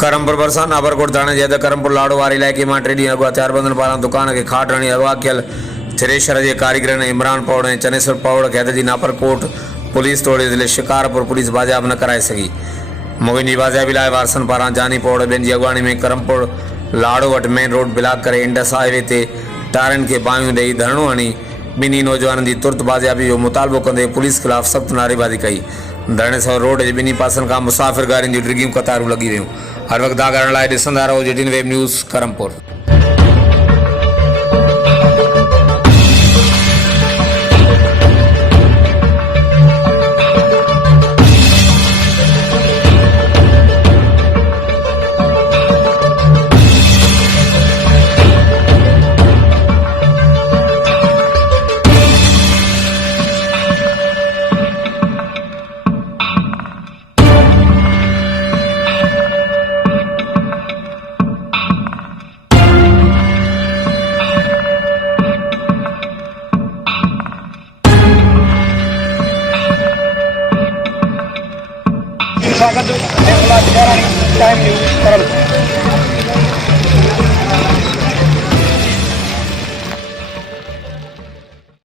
करमपुर बरसात नाबरकोट थाने जैद करमपुर लाड़ो वारे इलाइक़े में 3 ॾींहं अॻु हथियारबंदनि पारां दुकान खे खाट हणी अगवा कयल थ्रेशर के कारीगर ने इमरान पौड़ ऐं चनेश्वर पौड़ खे अॼु जी नाबरकोट पुलिस तोड़े ज़िले शिकारपुर पुलिस बाजियाब न कराए सघी। मुहिंजी बाजियाबी लाइ वारसनि पारां जानी पौड़ ॿियनि जी अॻवानी में करमपुर लाड़ो वटि मेन रोड ब्लॉक करे इंडस हाईवे ते टायरनि खे बाहियूं ॾेई धरणो हणी ॿिन्ही नौजवाननि जी तुर्त बाजियाबी जो मुतालबो कंदे पुलिस ख़िलाफ़ सख़्त नारेबाज़ी कई। धरणे सां रोड जे ॿिन्ही पासनि खां मुसाफ़िर गाॾियुनि जी डिघियूं कतारूं लॻी वियूं। हर वक़्तु आगाहण लाइ ॾिसंदा रहो जेडीन वेब न्यूज़ करमपुर। स्वागत है टाइम न्यूज़ करमपुर।